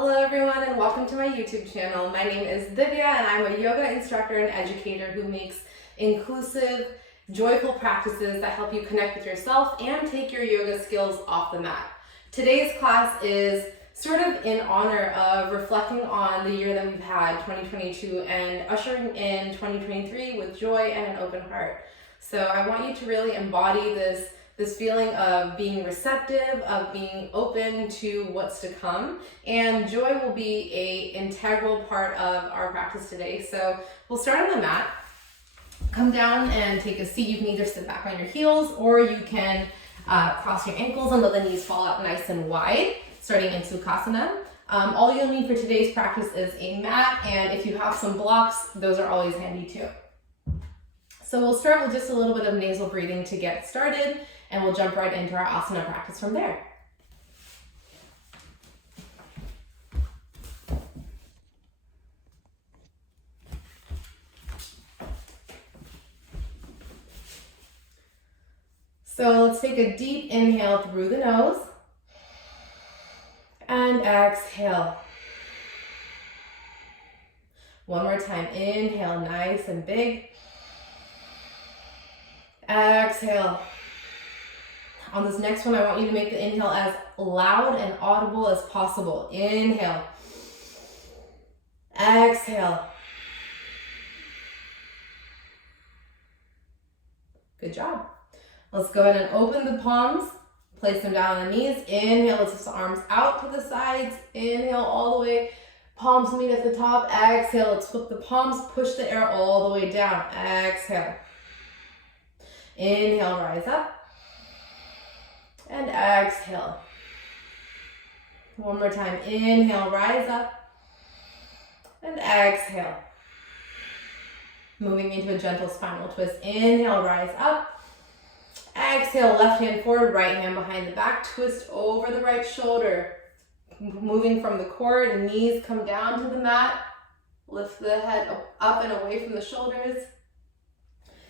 Hello everyone and welcome to my YouTube channel. My name is Divya and I'm a yoga instructor and educator who makes inclusive, joyful practices that help you connect with yourself and take your yoga skills off the mat. Today's class is sort of in honor of reflecting on the year that we've had, 2022, and ushering in 2023 with joy and an open heart. So I want you to really embody this feeling of being receptive, of being open to what's to come, and joy will be an integral part of our practice today. So we'll start on the mat. Come down and take a seat. You can either sit back on your heels or you can cross your ankles and let the knees fall out nice and wide, starting in Sukhasana. All you'll need for today's practice is a mat, and if you have some blocks, those are always handy too. So we'll start with just a little bit of nasal breathing to get started, and we'll jump right into our asana practice from there. So let's take a deep inhale through the nose and exhale. One more time, inhale nice and big. Exhale. On this next one, I want you to make the inhale as loud and audible as possible. Inhale. Exhale. Good job. Let's go ahead and open the palms. Place them down on the knees. Inhale, let's lift the arms out to the sides. Inhale all the way. Palms meet at the top. Exhale, let's flip the palms. Push the air all the way down. Exhale. Inhale, rise up. And exhale. One more time. Inhale, rise up. And exhale. Moving into a gentle spinal twist. Inhale, rise up. Exhale, left hand forward, right hand behind the back. Twist over the right shoulder. Moving from the core, the knees come down to the mat. Lift the head up and away from the shoulders.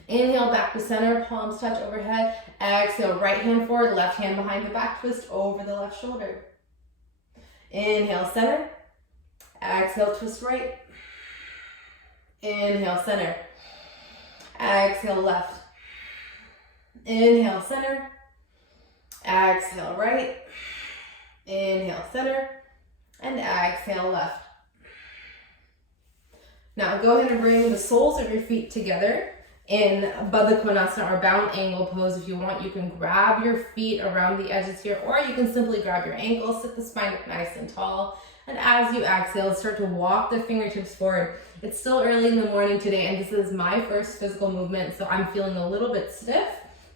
Inhale, back to center, palms touch overhead. Exhale, right hand forward, left hand behind the back, twist over the left shoulder. Inhale, center. Exhale, twist right. Inhale, center. Exhale, left. Inhale, center. Exhale, right. Inhale, center. And exhale, left. Now go ahead and bring the soles of your feet together in Baddha Konasana, or bound angle pose. If you want, you can grab your feet around the edges here, or you can simply grab your ankles, sit the spine up nice and tall. And as you exhale, start to walk the fingertips forward. It's still early in the morning today, and this is my first physical movement, so I'm feeling a little bit stiff.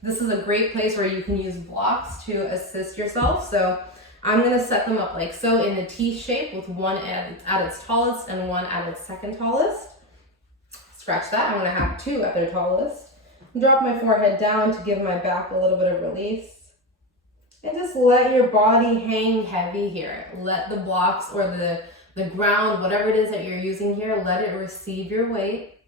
This is a great place where you can use blocks to assist yourself. So I'm gonna set them up like so in a T shape, with one at its tallest and one at its second tallest. Scratch that, I'm gonna have two at their tallest. Drop my forehead down to give my back a little bit of release. And just let your body hang heavy here. Let the blocks or the ground, whatever it is that you're using here, let it receive your weight.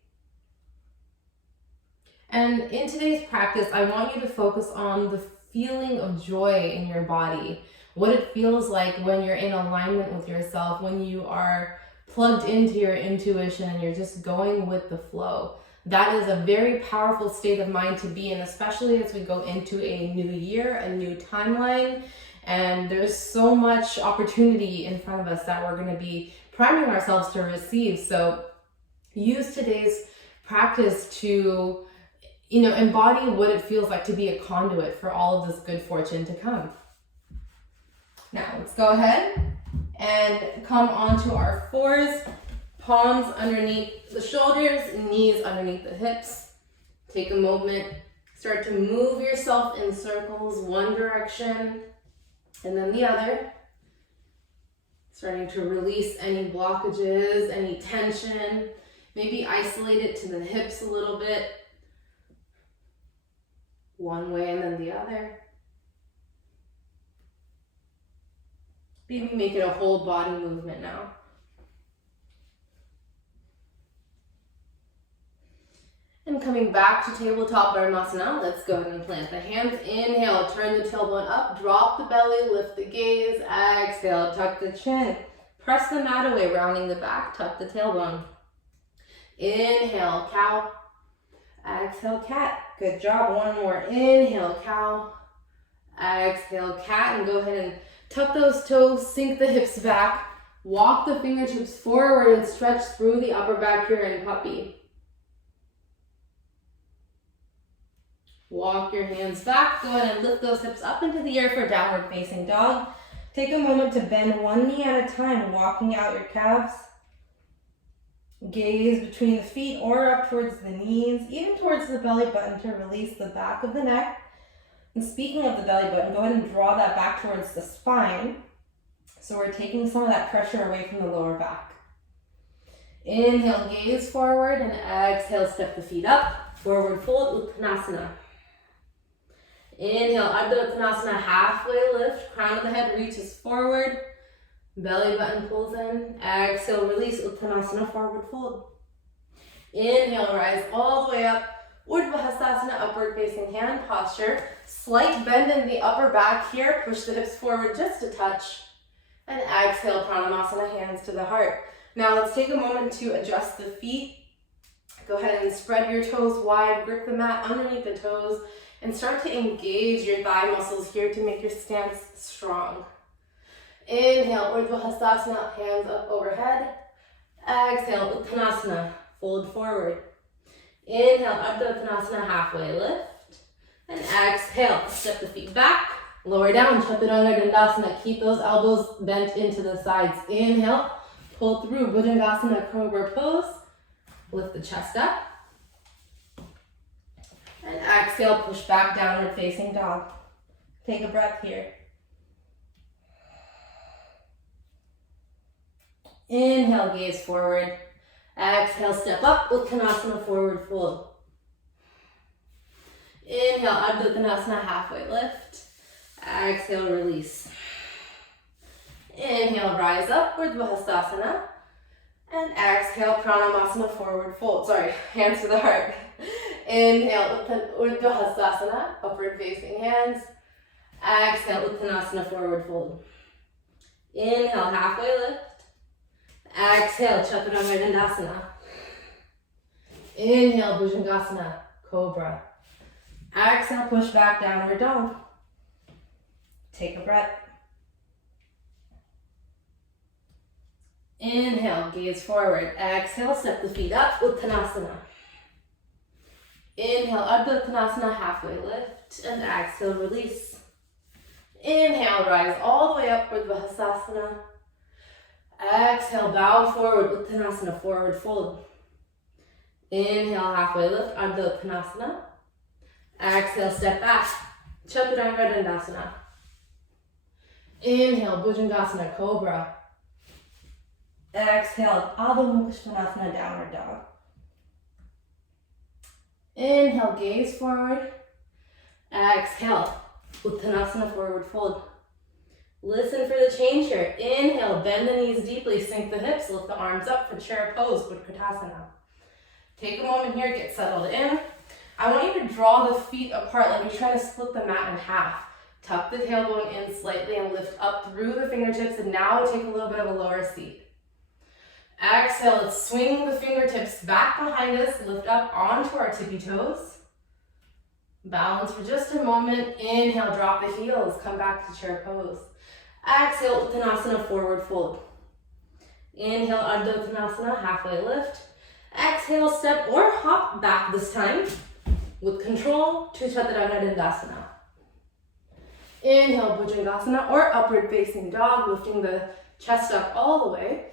And in today's practice, I want you to focus on the feeling of joy in your body. What it feels like when you're in alignment with yourself, when you are plugged into your intuition and you're just going with the flow. That is a very powerful state of mind to be in, especially as we go into a new year, a new timeline, and there's so much opportunity in front of us that we're going to be priming ourselves to receive. So use today's practice to, embody what it feels like to be a conduit for all of this good fortune to come. Now let's go ahead and come onto our fours, palms underneath the shoulders, knees underneath the hips. Take a moment, start to move yourself in circles, one direction and then the other. Starting to release any blockages, any tension. Maybe isolate it to the hips a little bit. One way and then the other. Maybe make it a whole body movement now. And coming back to tabletop Dharmasana, let's go ahead and plant the hands. Inhale, turn the tailbone up, drop the belly, lift the gaze. Exhale, tuck the chin. Press the mat away, rounding the back, tuck the tailbone. Inhale, cow. Exhale, cat. Good job. One more. Inhale, cow. Exhale, cat. And go ahead and tuck those toes, sink the hips back. Walk the fingertips forward and stretch through the upper back here in puppy. Walk your hands back. Go ahead and lift those hips up into the air for downward facing dog. Take a moment to bend one knee at a time, walking out your calves. Gaze between the feet or up towards the knees, even towards the belly button to release the back of the neck. And speaking of the belly button, go ahead and draw that back towards the spine. So we're taking some of that pressure away from the lower back. Inhale, gaze forward, and exhale, step the feet up. Forward fold, Uttanasana. Inhale, Ardha Uttanasana, halfway lift. Crown of the head reaches forward. Belly button pulls in. Exhale, release, Uttanasana, forward fold. Inhale, rise all the way up. Urdhva Hastasana, upward facing hand posture. Slight bend in the upper back here. Push the hips forward just a touch. And exhale, Pranamasana, hands to the heart. Now let's take a moment to adjust the feet. Go ahead and spread your toes wide. Grip the mat underneath the toes. And start to engage your thigh muscles here to make your stance strong. Inhale, Urdhva Hastasana, hands up overhead. Exhale, Uttanasana, fold forward. Inhale, Ardha Uttanasana, halfway lift. And exhale, step the feet back. Lower down, Chaturanga Dandasana. Keep those elbows bent into the sides. Inhale, pull through, Bhujangasana, Cobra pose. Lift the chest up. And exhale, push back, downward facing dog. Take a breath here. Inhale, gaze forward. Exhale, step up, Uttanasana, forward fold. Inhale, Ardha Uttanasana, halfway lift. Exhale, release. Inhale, rise up, Urdhva Hastasana. And exhale, Pranamasana, forward fold. Sorry, hands to the heart. Inhale, Urdhva Hastasana, upward facing hands. Exhale, Uttanasana, forward fold. Inhale, halfway lift. Exhale, Chaturanga Dandasana. Inhale, Bhujangasana, Cobra. Exhale, push back, downward dog. Take a breath. Inhale, gaze forward. Exhale, step the feet up, Uttanasana. Inhale, Ardha Uttanasana, halfway lift. And exhale, release. Inhale, rise all the way up, Urdhva Hastasana. Exhale, bow forward, Uttanasana, forward fold. Inhale, halfway lift, Ardha Uttanasana. Exhale, step back, Chaturanga Dandasana. Inhale, Bhujangasana, Cobra. Exhale, Adho Mukha Svanasana, downward dog. Inhale, gaze forward. Exhale, Uttanasana, forward fold. Listen for the change here. Inhale, bend the knees deeply, sink the hips, lift the arms up for chair pose, Utkatasana. Take a moment here, get settled in. I want you to draw the feet apart like you're trying to split the mat in half. Tuck the tailbone in slightly and lift up through the fingertips, and now take a little bit of a lower seat. Exhale, let's swing the fingertips back behind us, lift up onto our tippy toes. Balance for just a moment. Inhale, drop the heels, come back to chair pose. Exhale, Uttanasana, forward fold. Inhale, Ardha Uttanasana, halfway lift. Exhale, step or hop back this time with control to Chaturanga Dandasana. Inhale, Bhujangasana or upward facing dog, lifting the chest up all the way.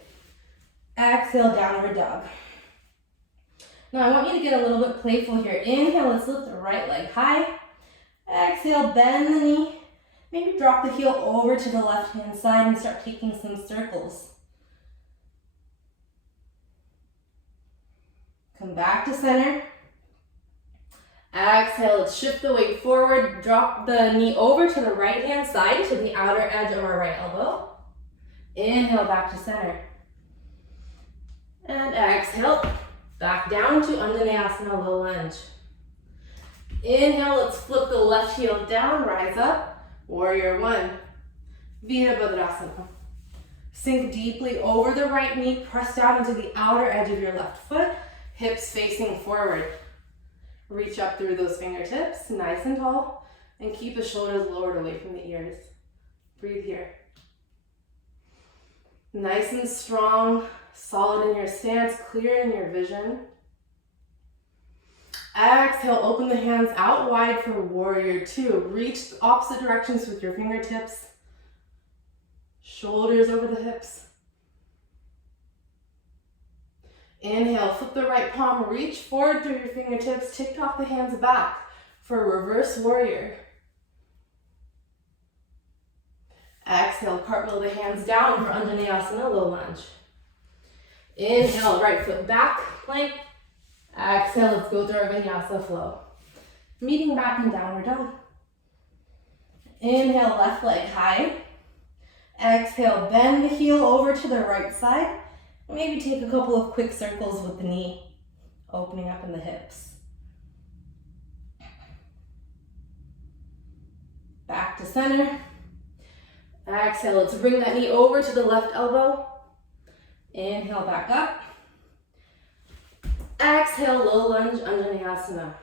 Exhale, downward dog. Now I want you to get a little bit playful here. Inhale, let's lift the right leg high. Exhale, bend the knee. Maybe drop the heel over to the left hand side and start taking some circles. Come back to center. Exhale, let's shift the weight forward. Drop the knee over to the right hand side to the outer edge of our right elbow. Inhale, back to center. And exhale, back down to Anjaneyasana, low lunge. Inhale, let's flip the left heel down, rise up. Warrior one, Virabhadrasana. Sink deeply over the right knee, press down into the outer edge of your left foot, hips facing forward. Reach up through those fingertips, nice and tall, and keep the shoulders lowered away from the ears. Breathe here. Nice and strong, solid in your stance, clear in your vision. Exhale, open the hands out wide for warrior two. Reach opposite directions with your fingertips. Shoulders over the hips. Inhale, flip the right palm, reach forward through your fingertips, tick-tock the hands back for reverse warrior. Exhale, cartwheel the hands down for Anjaneyasana, low lunge. Inhale, right foot back, plank. Exhale, let's go through our vinyasa flow. Meeting back in downward dog. Inhale, left leg high. Exhale, bend the heel over to the right side. Maybe take a couple of quick circles with the knee, opening up in the hips. Back to center. Exhale, let's bring that knee over to the left elbow. Inhale, back up. Exhale, low lunge, Anjaneyasana.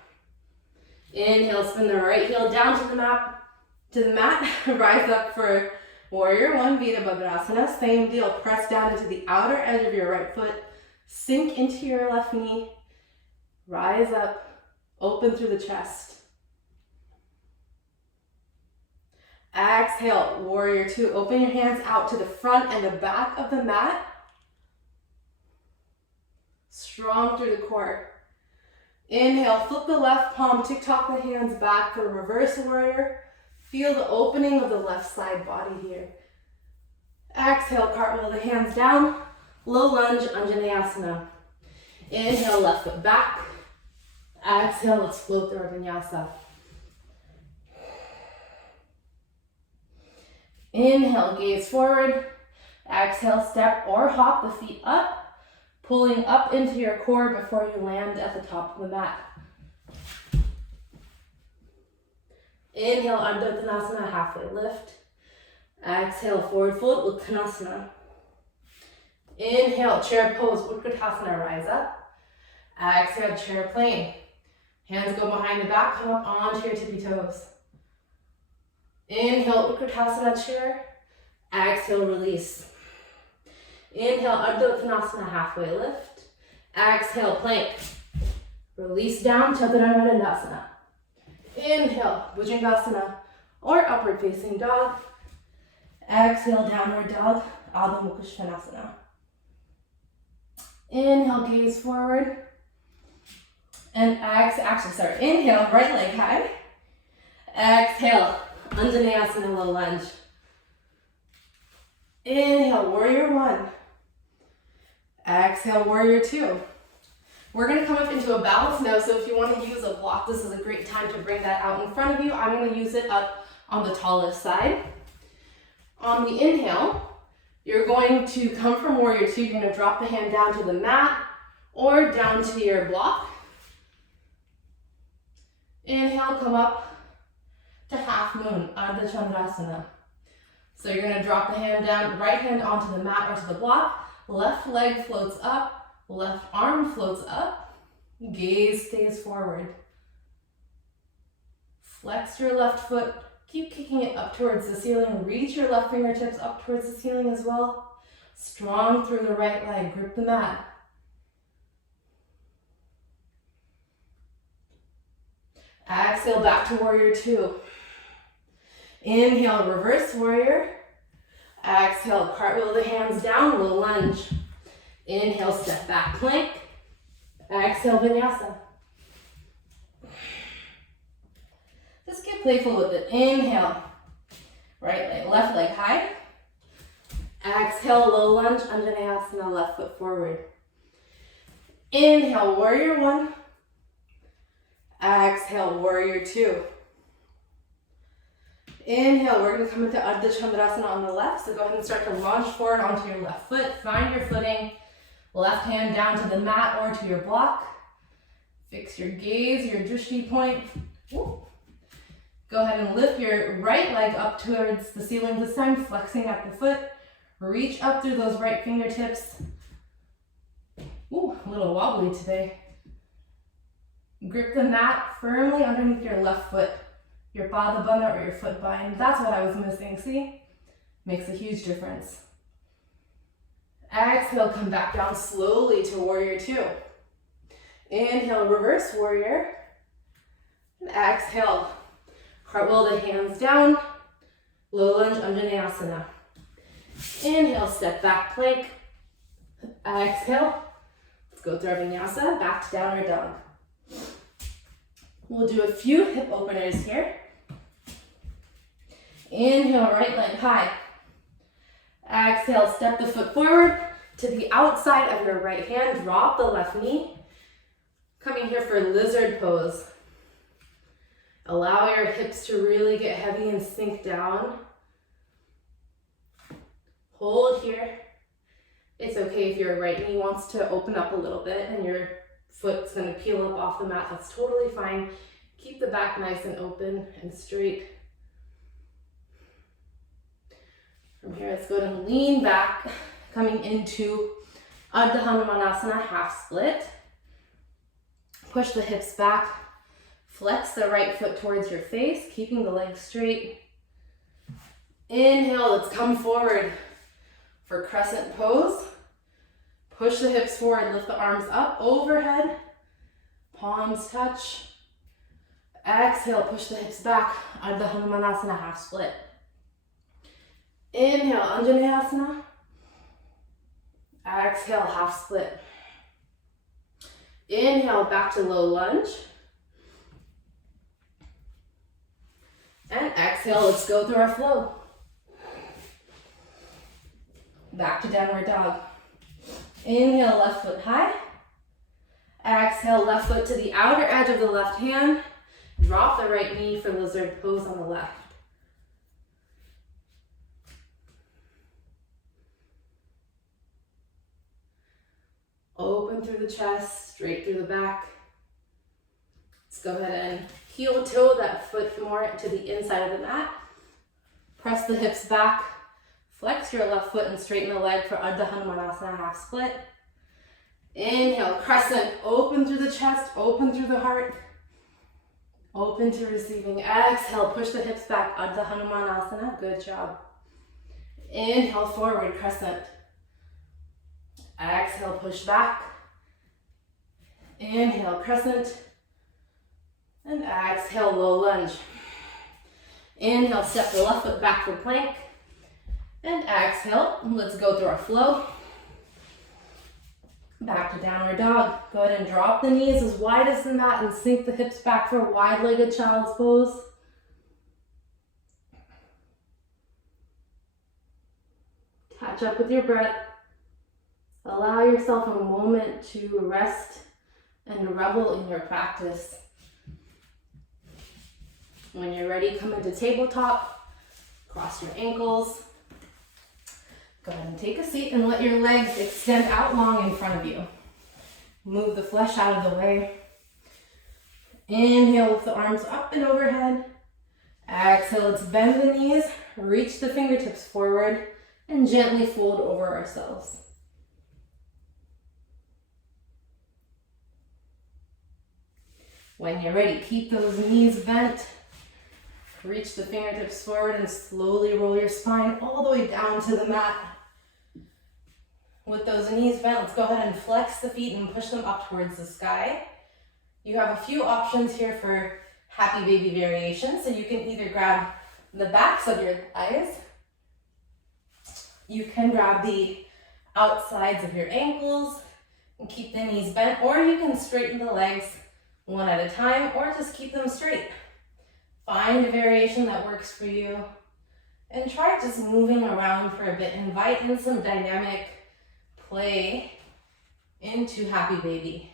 Inhale, spin the right heel down to the mat. Rise up for warrior one, Virabhadrasana. Same deal, press down into the outer edge of your right foot. Sink into your left knee. Rise up, open through the chest. Exhale, warrior two. Open your hands out to the front and the back of the mat. Strong through the core. Inhale, flip the left palm, tick-tock the hands back for reverse warrior. Feel the opening of the left side body here. Exhale, cartwheel the hands down. Low lunge, Anjaneyasana. Inhale, left foot back. Exhale, let's float through our vinyasa. Inhale, gaze forward. Exhale, step or hop the feet up, pulling up into your core before you land at the top of the mat. Inhale, Ardha Uttanasana, halfway lift. Exhale, forward fold, Uttanasana. Inhale, chair pose, Utkatasana, rise up. Exhale, chair plane. Hands go behind the back, come up onto your tippy toes. Inhale, Utkatasana chair. Exhale, release. Inhale, Ardha Uttanasana, halfway lift. Exhale, plank. Release down, Chaturanga Dandasana. Inhale, Bhujangasana or upward facing dog. Exhale, downward dog, Adho Mukha Svanasana. Inhale, gaze forward. And inhale, right leg high. Exhale, Anjaneyasana, low lunge. Inhale, warrior one. Exhale, warrior two. We're going to come up into a balance now, so if you want to use a block, this is a great time to bring that out in front of you. I'm going to use it up on the tallest side. On the inhale, you're going to come from warrior two. You're going to drop the hand down to the mat or down to your block. Inhale, come up to half moon, Ardha Chandrasana. So you're going to drop the hand down, right hand onto the mat or to the block. Left leg floats up. Left arm floats up, gaze stays forward. Flex your left foot, keep kicking it up towards the ceiling. Reach your left fingertips up towards the ceiling as well. Strong through the right leg, grip the mat. Exhale, back to warrior two. Inhale, reverse warrior. Exhale, cartwheel the hands down, low lunge. Inhale, step back, plank. Exhale, vinyasa. Just get playful with it. Inhale, right leg, left leg high. Exhale, low lunge, Anjaneyasana, left foot forward. Inhale, warrior one. Exhale, warrior two. Inhale, we're going to come into Ardha Chandrasana on the left. So go ahead and start to launch forward onto your left foot. Find your footing. Left hand down to the mat or to your block. Fix your gaze, your drishti point. Woo. Go ahead and lift your right leg up towards the ceiling this time, flexing at the foot. Reach up through those right fingertips. Ooh, a little wobbly today. Grip the mat firmly underneath your left foot, your pada bandha or your foot bind. That's what I was missing, see? Makes a huge difference. Exhale, come back down slowly to warrior two. Inhale, reverse warrior. And exhale, cartwheel the hands down, low lunge Anjaneyasana. Inhale, step back plank. Exhale, let's go through our vinyasa, back to downward dog. We'll do a few hip openers here. Inhale, right leg high. Exhale, step the foot forward to the outside of your right hand. Drop the left knee. Coming here for lizard pose. Allow your hips to really get heavy and sink down. Hold here. It's okay if your right knee wants to open up a little bit and your foot's gonna peel up off the mat. That's totally fine. Keep the back nice and open and straight. From here, let's go and lean back, coming into Ardha Hanumanasana, half split. Push the hips back. Flex the right foot towards your face, keeping the legs straight. Inhale, let's come forward for crescent pose. Push the hips forward, lift the arms up, overhead. Palms touch. Exhale, push the hips back, Ardha Hanumanasana, half split. Inhale, Anjaneyasana. Exhale, half split. Inhale, back to low lunge. And exhale, let's go through our flow. Back to downward dog. Inhale, left foot high. Exhale, left foot to the outer edge of the left hand. Drop the right knee for lizard pose on the left. Open through the chest, straight through the back. Let's go ahead and heel toe that foot more to the inside of the mat. Press the hips back. Flex your left foot and straighten the leg for Ardha Hanumanasana, half split. Inhale, crescent, open through the chest, open through the heart. Open to receiving. Exhale, push the hips back, Ardha Hanumanasana, good job. Inhale, forward, crescent. Exhale, push back. Inhale, crescent. And exhale, low lunge. Inhale, step the left foot back for plank. And exhale, let's go through our flow. Back to downward dog. Go ahead and drop the knees as wide as the mat and sink the hips back for wide-legged child's pose. Catch up with your breath. Allow yourself a moment to rest and revel in your practice. When you're ready, come into tabletop. Cross your ankles. Go ahead and take a seat and let your legs extend out long in front of you. Move the flesh out of the way. Inhale, lift the arms up and overhead. Exhale, let's bend the knees, reach the fingertips forward, and gently fold over ourselves. When you're ready, keep those knees bent. Reach the fingertips forward and slowly roll your spine all the way down to the mat. With those knees bent, let's go ahead and flex the feet and push them up towards the sky. You have a few options here for happy baby variation. So you can either grab the backs of your thighs. You can grab the outsides of your ankles and keep the knees bent, or you can straighten the legs one at a time, or just keep them straight. Find a variation that works for you and try just moving around for a bit. Invite in some dynamic play into happy baby.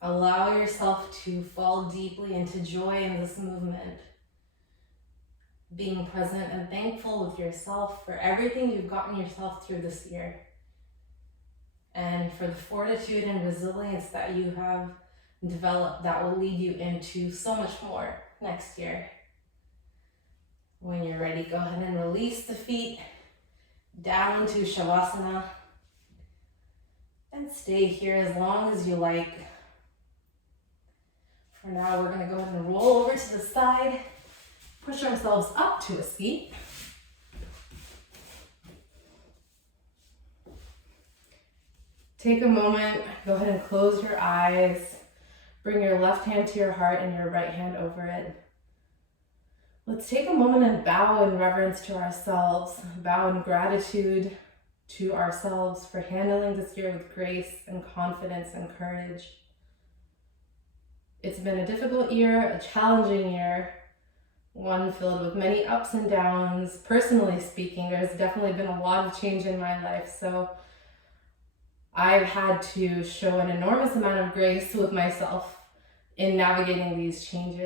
Allow yourself to fall deeply into joy in this movement. Being present and thankful with yourself for everything you've gotten yourself through this year. And for the fortitude and resilience that you have develop that will lead you into so much more next year. When you're ready, go ahead and release the feet down to Shavasana. And stay here as long as you like. For now, we're gonna go ahead and roll over to the side, push ourselves up to a seat. Take a moment, go ahead and close your eyes. Bring your left hand to your heart and your right hand over it. Let's take a moment and bow in reverence to ourselves, bow in gratitude to ourselves for handling this year with grace and confidence and courage. It's been a difficult year, a challenging year, one filled with many ups and downs. Personally speaking, there's definitely been a lot of change in my life, so I've had to show an enormous amount of grace with myself in navigating these changes.